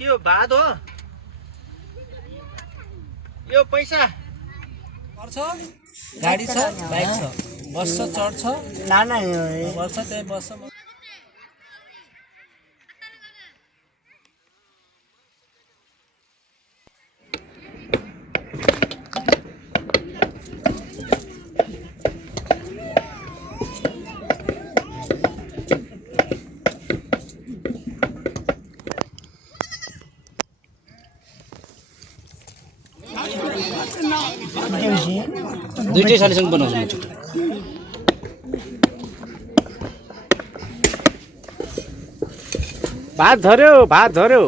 के हो भात हो यो पैसा पर्छ गाडी छ बाइक छ बस छ चढ्छ नाना बस्छ त्यही बस्छ दुईटै सालीसँग बनाउँछु म छिटो भात झर्यो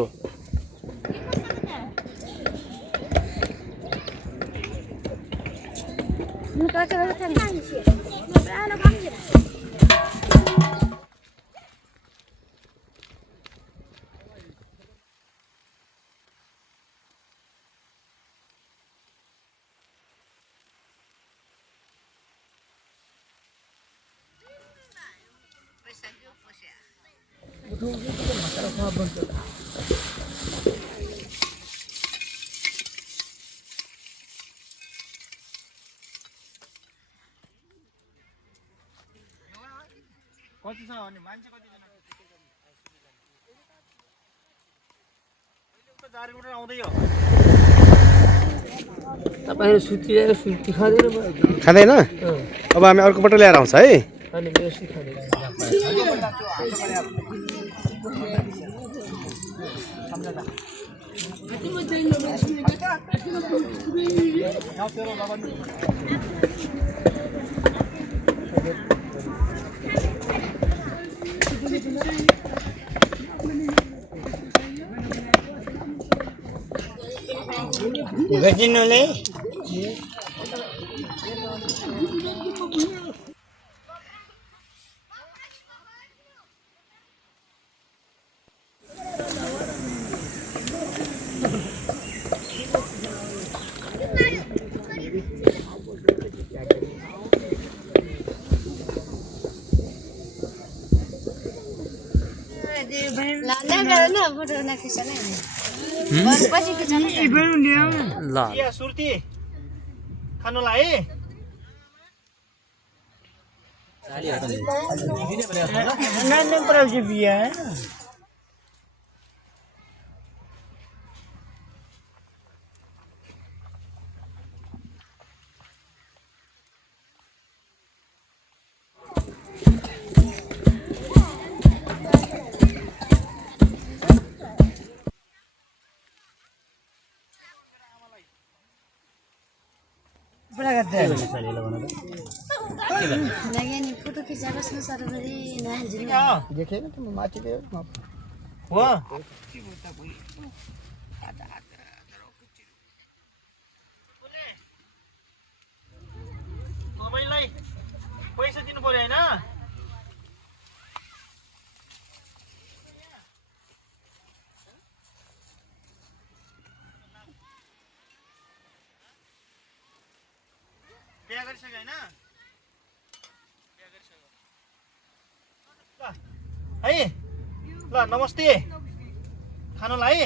कति छ अनि मान्छे कति जना उता जारीबाट आउँदै हो तपाईहरु सुतिरहेको सुति खाँदैन खाँदैन अब हामी अर्कोबाट ल्याएर आउँछ है अनि बेसी खाँदैन गजिनोले ल सुर्ती खानुलाई नानी पराउँछ बिहा फोटो खिचाबस् न सरबरी नाजिन देखेन त माथि हो तपाईँलाई पैसा दिनु पर्यो हैन बिहा गरिसक्यो हैन है ल नमस्ते खानुलाई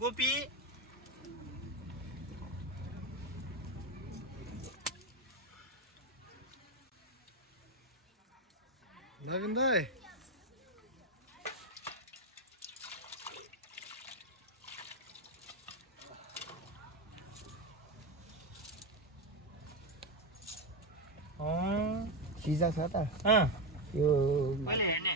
गोपी नवीन दाइ सिजा छ त यो मैले हेर्ने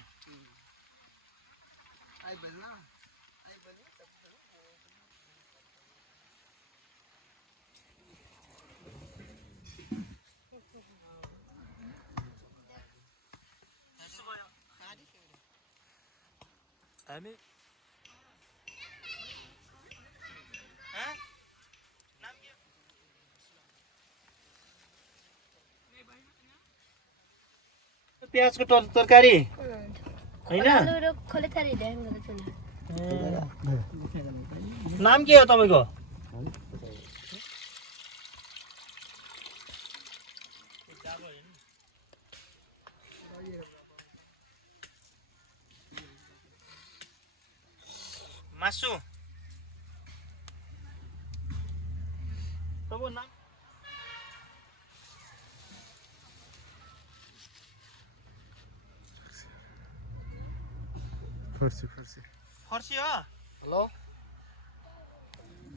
हामी प्याजको तरकारी होइन खोलो खोले थारी ड्याङ गरेर नाम के हो तपाईँको मासु तपाईँको नाम फर्सी हो हेलो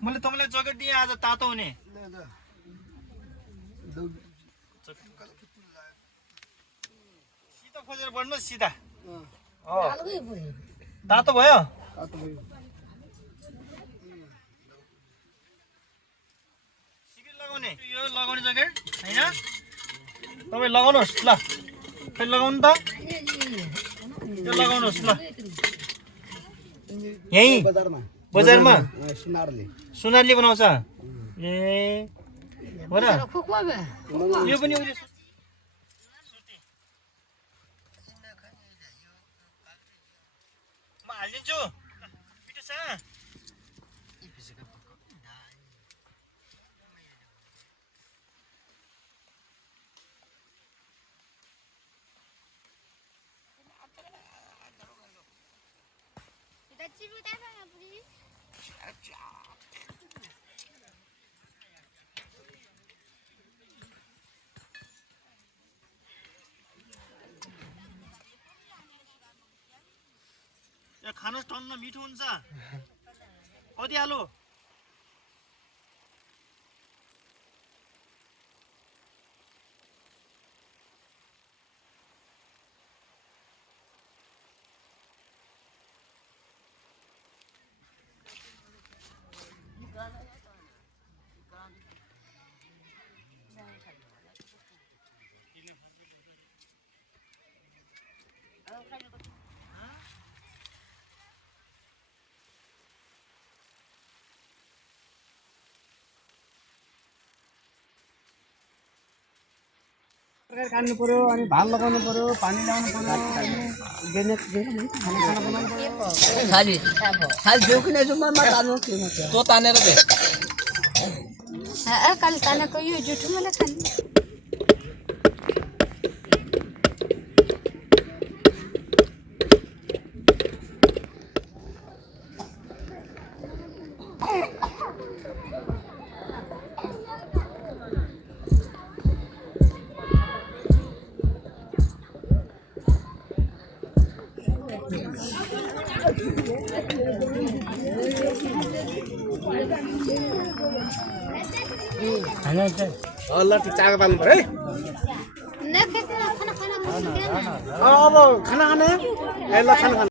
मैले तपाईँलाई ज्याकेट दिएँ आज तातो हुने सिधा खोजेर बढ्नुहोस् सिधा तातो भयो सिक्री लगाउने यो लगाउने ज्याकेट होइन तपाईँ लगाउनुहोस् ल खै लगाउनु त यो लगाउनुहोस् ल यहीँ बजारमा बजारमा सुनारले सुनारले बनाउँछ ए हो र यो पनि उहिले म हालिदिन्छु पिठो छ या खानुहोस् टन्न मिठो हुन्छ कति आलु काट्नु पर्यो अनि भाल लगाउनु पर्यो पानी ल्याउनु पर्यो खाना बनाउनु पर्यो खाली खाली देऊ कि नजाऊ म तान्नु तो तानेर दे कल ताना को यो जुठो मलाई खाने ल त्यो चाको पाल्नु पर्यो है न खाना खाना अब खाना खाने ए ल खाना